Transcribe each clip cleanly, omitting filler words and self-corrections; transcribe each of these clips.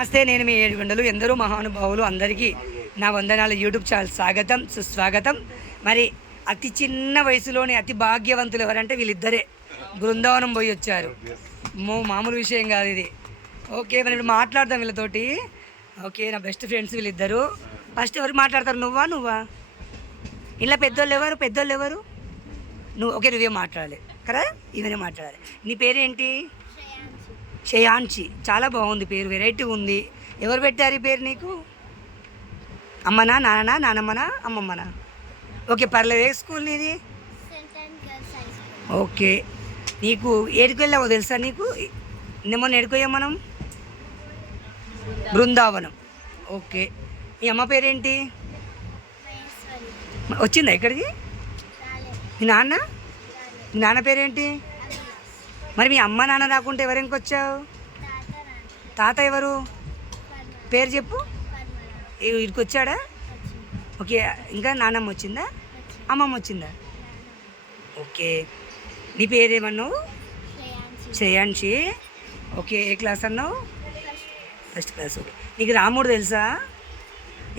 నమస్తే, నేను మీ ఏడుగొండలు. ఎందరో మహానుభావులు అందరికీ నా వందనాల యూట్యూబ్ ఛానల్ స్వాగతం, సుస్వాగతం. మరి అతి చిన్న వయసులోని అతి భాగ్యవంతులు ఎవరంటే వీళ్ళిద్దరే బృందావనం పోయి వచ్చారు. మామూలు విషయం కాదు ఇది. ఓకే, మరి ఇప్పుడు మాట్లాడదాం వీళ్ళతోటి. ఓకే, నా బెస్ట్ ఫ్రెండ్స్ వీళ్ళిద్దరు. ఫస్ట్ ఎవరు మాట్లాడతారు? నువ్వా? ఇలా పెద్దోళ్ళు ఎవరు? నువ్వు. ఓకే, నువ్వే మాట్లాడాలి కదా, ఇవన్నీ మాట్లాడాలి. నీ పేరేంటి? శ్రేయాన్షి. చాలా బాగుంది పేరు, వెరైటీ ఉంది. ఎవరు పెట్టారు ఈ పేరు నీకు? అమ్మనా, నానమ్మనా, అమ్మమ్మనా? ఓకే, పర్లేదు. ఏ స్కూల్ నీది? ఓకే, నీకు ఏడుకు వెళ్ళావో తెలుసా? నీకు మొన్న ఏడుకోయాం మనం, బృందావనం. ఓకే, ఈ అమ్మ పేరేంటి? వచ్చిందా ఇక్కడికి? మీ నాన్న పేరేంటి? మరి మీ అమ్మ నాన్న రాకుంటే ఎవరికి వచ్చావు? తాత ఎవరు? పేరు చెప్పు. ఇక్కడికి వచ్చాడా? ఓకే, ఇంకా నాన్నమ్మ వచ్చిందా? అమ్మమ్మ వచ్చిందా? ఓకే, నీ పేరేమన్నావు? శ్రేయాన్షి. ఓకే, ఏ క్లాస్ అన్నావు? First class. ఓకే, నీకు రాముడు తెలుసా?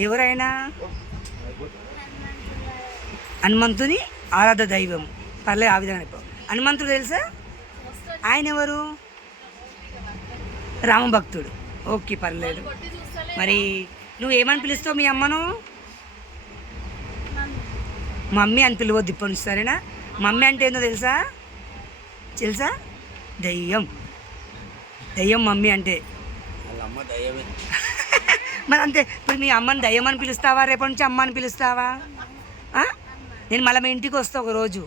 ఎవరైనా? హనుమంతుని ఆరాధ దైవం. పర్లేదు, ఆ విధంగా చెప్పావు. హనుమంతుడు తెలుసా? ఆయన ఎవరు? రామభక్తుడు. ఓకే, పర్లేదు. మరి నువ్వు ఏమని పిలుస్తావు మీ అమ్మను? మమ్మీ అని పిలవద్దు ఇప్పటి నుంచి, సరేనా? మమ్మీ అంటే ఏందో తెలుసా? దయ్యం మమ్మీ అంటే. మరి అంతే. ఇప్పుడు మీ అమ్మని దయ్యం అని పిలుస్తావా? రేపటి నుంచి అమ్మ అని పిలుస్తావా? నేను మళ్ళీ మీ ఇంటికి వస్తా ఒకరోజు.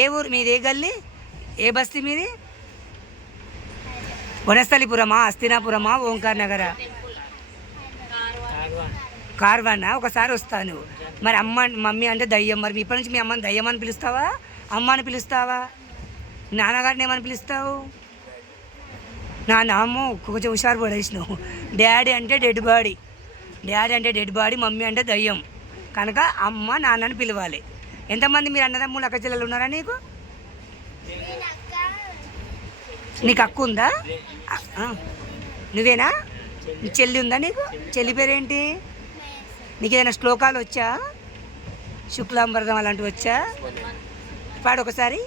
ఏ ఊరు మీది? ఏ గల్లీ? ఏ బస్తీ మీది? వనస్థలిపురమా, హస్తినాపురమా, ఓంకార్ నగరా? కార్వానా? ఒకసారి వస్తాను. మరి మమ్మీ అంటే దయ్యం. మరి ఇప్పటి నుంచి మీ అమ్మని దయ్యం అని పిలుస్తావా, అమ్మ అని పిలుస్తావా? నాన్నగారిని ఏమని పిలుస్తావు? నాన్న కొంచెం హుషారు పడేసినావు. డాడీ అంటే డెడ్ బాడీ, మమ్మీ అంటే దయ్యం. కనుక అమ్మ నాన్నని పిలవాలి. ఎంతమంది మీరు అన్నదమ్ములు అక్క చెల్లెలు ఉన్నారా నీకు? నీకు అక్క ఉందా? నువ్వేనా? చెల్లి ఉందా నీకు? చెల్లి పేరేంటి? నీకు ఏదైనా శ్లోకాలు వచ్చా? శుక్లాంబరదం అలాంటివి వచ్చా? పాడు ఒకసారి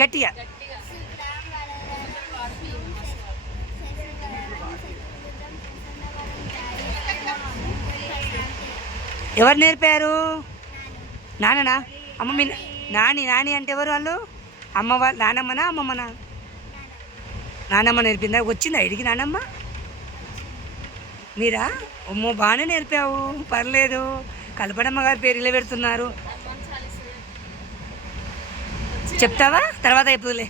గట్టిగా. ఎవరు నేర్పారు? నాన్ననా? అమ్మ మీ నాని అంటే ఎవరు వాళ్ళు? అమ్మ వాళ్ళు? నానమ్మనా, అమ్మమ్మనా? నానమ్మ నేర్పిందా? వచ్చిందా ఇడికి నానమ్మ? మీరా? అమ్మో, బాగానే నేర్పావు, పర్లేదు. కల్పనమ్మ గారి పేరు ఇలా పెడుతున్నారు. చెప్తావా? తర్వాత చెప్పుదులే,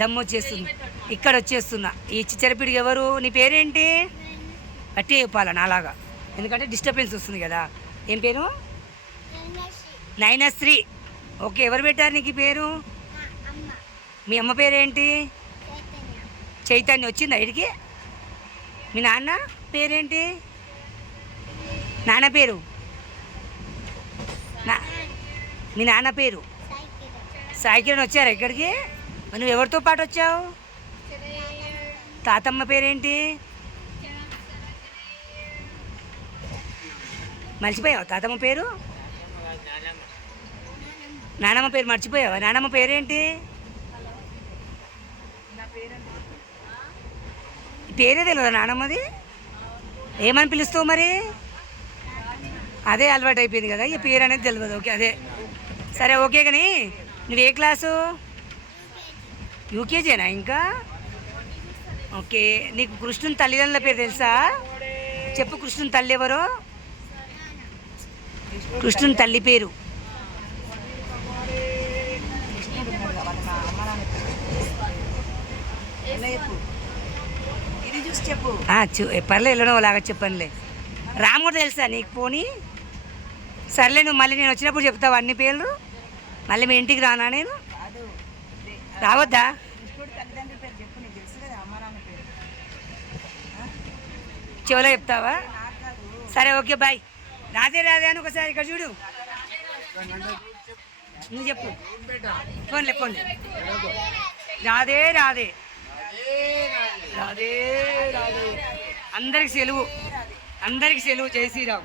దమ్ము వచ్చేస్తుంది. ఇక్కడ వచ్చేస్తున్నా. ఈ చిచ్చరపిడికి ఎవరు? నీ పేరేంటి? గట్టిగా చెప్పాలా నాలాగా, ఎందుకంటే డిస్టర్బెన్స్ వస్తుంది కదా. ఏం పేరు? నైనశ్రీ. ఓకే, ఎవరు పెట్టారు నీకు ఈ పేరు? మీ అమ్మ పేరేంటి? చైతన్య. వచ్చిందా ఇడికి? మీ నాన్న పేరేంటి? నాన్న పేరు? మీ నాన్న పేరు? సాయికిరణ్. వచ్చారా ఇక్కడికి? నువ్వు ఎవరితో పాటు వచ్చావు? తాతమ్మ పేరేంటి? మర్చిపోయావా తాతమ్మ పేరు? నానమ్మ పేరు మర్చిపోయావా? నానమ్మ పేరేంటి? పేరే తెలియదా నానమ్మది? ఏమని పిలుస్తావు మరి? అదే అలవాటు అయిపోయింది కదా, ఈ పేరు అనేది తెలియదు. ఓకే, అదే సరే. ఓకే, కానీ నువ్వు ఏ క్లాసు? యూకేజీనా ఇంకా? ఓకే, నీకు కృష్ణుని తల్లిదండ్రుల పేరు తెలుసా? చెప్పు, కృష్ణుని తల్లి ఎవరు? కృష్ణుని తల్లి పేరు? చెప్పు. పర్లే, వెళ్ళడం అలాగా చెప్పనులే. రాముడు తెలుసా నీకు? పోనీ సర్లే, నువ్వు మళ్ళీ నేను వచ్చినప్పుడు చెప్తావు అన్ని పేర్లు. మళ్ళీ మీ ఇంటికి రానా? నేను రావద్దా? చెవులో చెప్తావా? సరే, ఓకే, బాయ్. రాధే అని ఒకసారి ఇక్కడ చూడు. నువ్వు చెప్పు. ఫోన్లే రాధే రాధే రాధే రాధే. అందరికి సెలవు, అందరికి సెలవు. జై శ్రీరామ్.